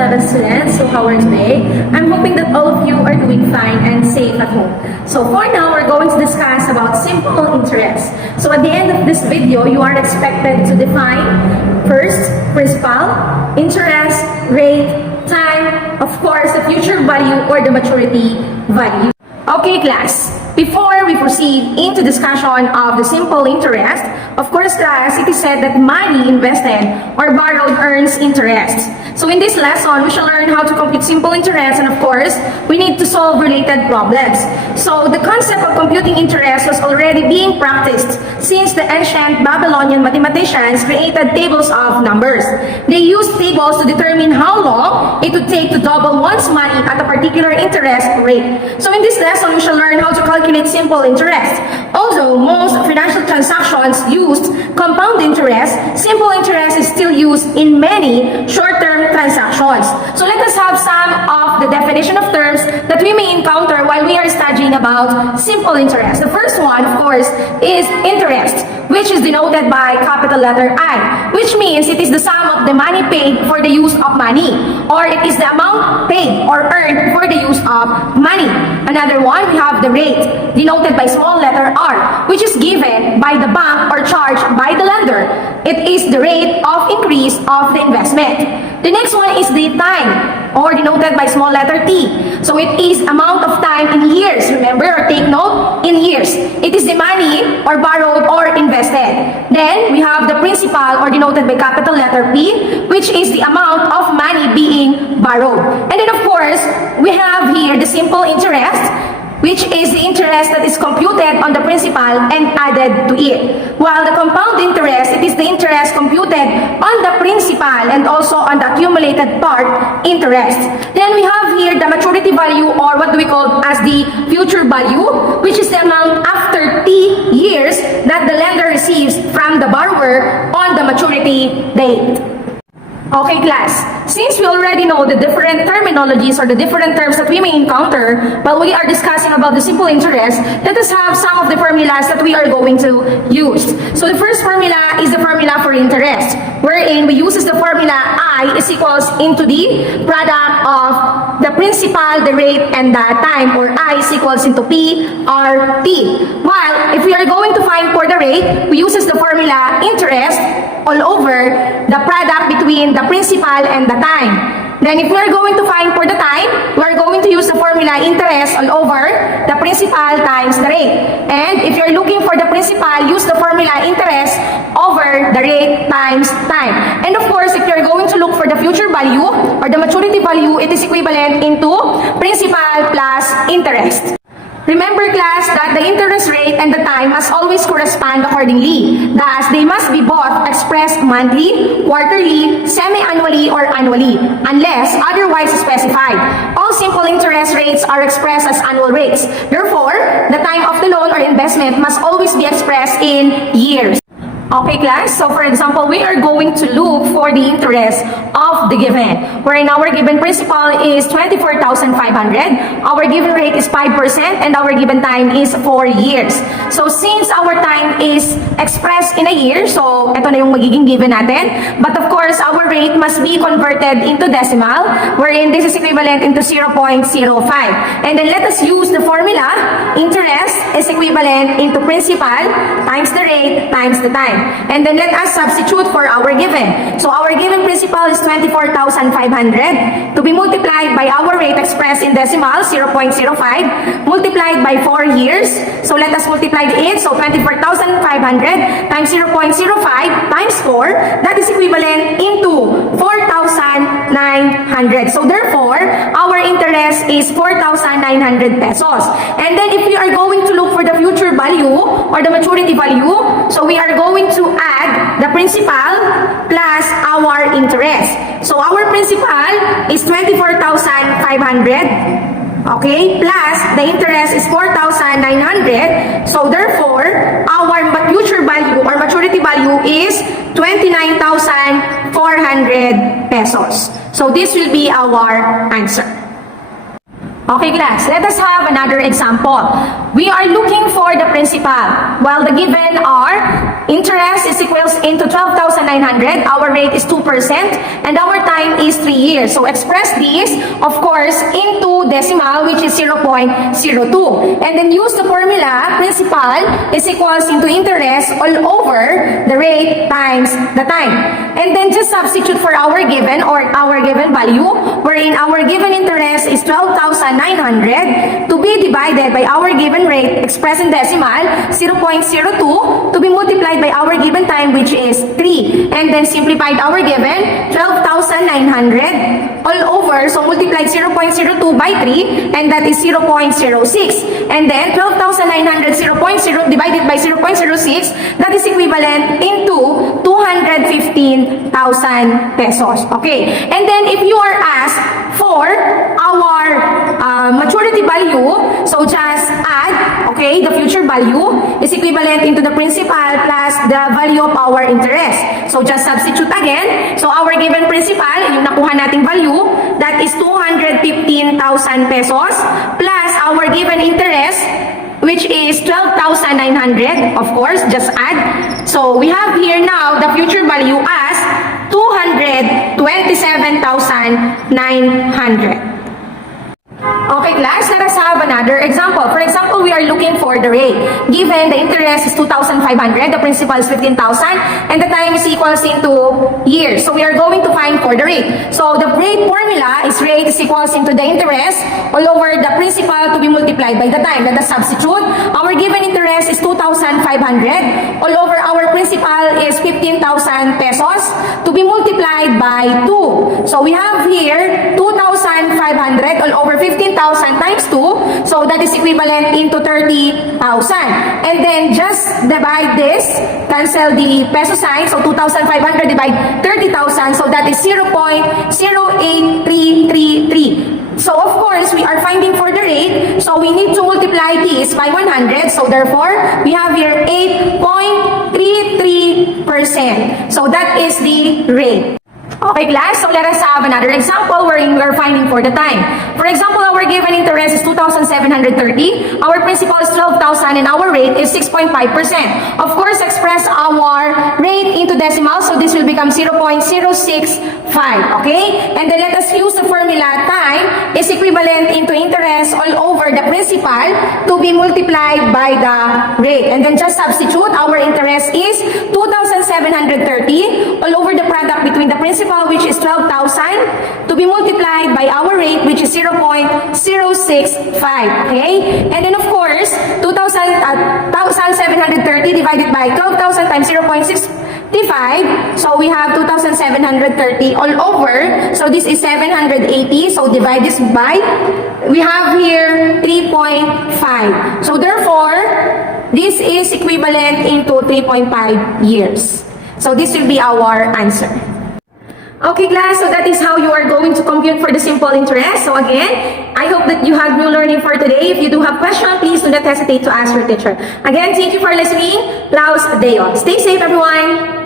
11 students. So how are you today? I'm hoping that all of you are doing fine and safe at home. So for now, we're going to discuss about simple interest. So at the end of this video, you are expected to define first, principal, interest, rate, time, of course, the future value or the maturity value. Okay, class. Before we proceed into discussion of the simple interest, of course, class, it is said that money invested or borrowed earns interest. So in this lesson, we shall learn how to compute simple interest, and of course, we need to solve related problems. So the concept of computing interest was already being practiced since the ancient Babylonian mathematicians created tables of numbers. They used tables to determine how long it would take to double one's money at a particular interest rate. So in this lesson, we shall learn how to calculate simple interest. Although most financial transactions used compound interest, simple interest is still used in many short-term transactions. So let us have some of the definition of terms that we may encounter while we are studying about simple interest. The first one, of course, is interest, which is denoted by capital letter I, which means it is the sum of the money paid for the use of money, or it is the amount paid or earned for the use of money. Another one, we have the rate, denoted by small letter R, which is given by the bank or charged by the lender. It is the rate of increase of the investment. The next one is the time, or denoted by small letter T. So it is amount of time in years, remember, or take note, in years. It is the money or borrowed or invested. Then we have the principal, or denoted by capital letter P, which is the amount of money being borrowed. And then of course, we have here the simple interest, which is the interest that is computed on the principal and added to it. While the compound interest, it is the interest computed on the principal and also on the accumulated part interest. Then we have here the maturity value, or what do we call as the future value, which is the amount after T years that the lender receives from the borrower on the maturity date. Okay, class, since we already know the different terminologies or the different terms that we may encounter while we are discussing about the simple interest, let us have some of the formulas that we are going to use. So the first formula is the formula for interest, wherein we use the formula I is equals into the product of the principal, the rate, and the time, or I is equals into P or T. While if we are going to find for the rate, we use the formula interest all over the product between the principal and the time. Then if we are going to find for the time, we are going to use the formula interest all over the principal times the rate. And if you're looking for the principal, use the formula interest over the rate times time. And of course, if you're going to look for the future value or the maturity value, it is equivalent into principal plus interest. Remember, class, that the interest rate and the time must always correspond accordingly. Thus, they must be both expressed monthly, quarterly, semi-annually, or annually, unless otherwise specified. All simple interest rates are expressed as annual rates. Therefore, the time of the loan or investment must always be expressed in years. Okay, class, so for example, we are going to look for the interest of the given, wherein our given principal is 24,500, our given rate is 5%, and our given time is 4 years. So since our time is expressed in a year, so ito na yung magiging given natin, but of course, our rate must be converted into decimal, wherein this is equivalent into 0.05. And then let us use the formula, interest is equivalent into principal times the rate times the time. And then let us substitute for our given. So our given principal is 24,500 to be multiplied by our rate expressed in decimal, 0.05, multiplied by 4 years. So let us multiply it. So 24,500 times 0.05 times 4, that is equivalent into 4,900. So therefore, our interest is 4,900 pesos. And then if we are going to look for the future value or the maturity value, so we are going to add the principal plus our interest. So our principal is 24,500, okay, plus the interest is 4,900. So therefore, our future value or maturity value is 29,400 pesos. So this will be our answer. Okay class, let us have another example. We are looking for the principal. While the given are interest is equals into 12,900, our rate is 2%, and our time is 3 years. So express this, of course, into decimal, which is 0.02. And then use the formula, principal is equals into interest all over the rate times the time. And then just substitute for our given or our given value, wherein our given interest is 12,900 to be divided by our given rate expressed in decimal 0.02 to be multiplied by our given time, which is 3. And then simplified our given 12,900 all over, so multiplied 0.02 by 3, and that is 0.06. And then 12,900 0.0 divided by 0.06, that is equivalent into 215,000 pesos. Okay. And then if you are asked for our maturity value, so just add, okay, the future value is equivalent into the principal plus the value of our interest. So just substitute again. So our given principal, yung nakuha nating value, that is 215,000 pesos plus our given interest, which is 12,900, of course, just add. So we have here now the future value as 227,900. Okay class, let us have another example. For example, we are looking for the rate. Given the interest is 2,500, the principal is 15,000, and the time is equals into years. So we are going to find for the rate. So the rate formula is rate is equals into the interest all over the principal to be multiplied by the time. Let us substitute. Our given interest is 2,500. All over our principal is 15,000 pesos to be multiplied by 2. So we have here 2,500 all over 15,000 times 2, so that is equivalent into 30,000. And then just divide this, cancel the peso sign, so 2,500 divide 30,000, so that is 0.08333. So of course, we are finding for the rate, so we need to multiply this by 100, so therefore, we have here 8.33%. So that is the rate. Okay class, so let us have another example wherein we are finding for the time. For example, our given interest is 2,730, our principal is 12,000, and our rate is 6.5%. Of course, express our rate into decimal, so this will become 0.065, okay? And then let us use the formula, time is equivalent into interest all over the principal to be multiplied by the rate. And then just substitute, our interest is 2,730 all over the product between the principal, which is 12,000, to be multiplied by our rate, which is 0.065. Okay? And then of course, 2,730 divided by 12,000 times 0.65. So we have 2,730 all over. So this is 780. So divide this by, we have here 3.5. So therefore, this is equivalent into 3.5 years. So this will be our answer. Okay class, so that is how you are going to compute for the simple interest. So again, I hope that you have new learning for today. If you do have questions, please do not hesitate to ask your teacher. Again, thank you for listening. Laus Deo. Stay safe everyone.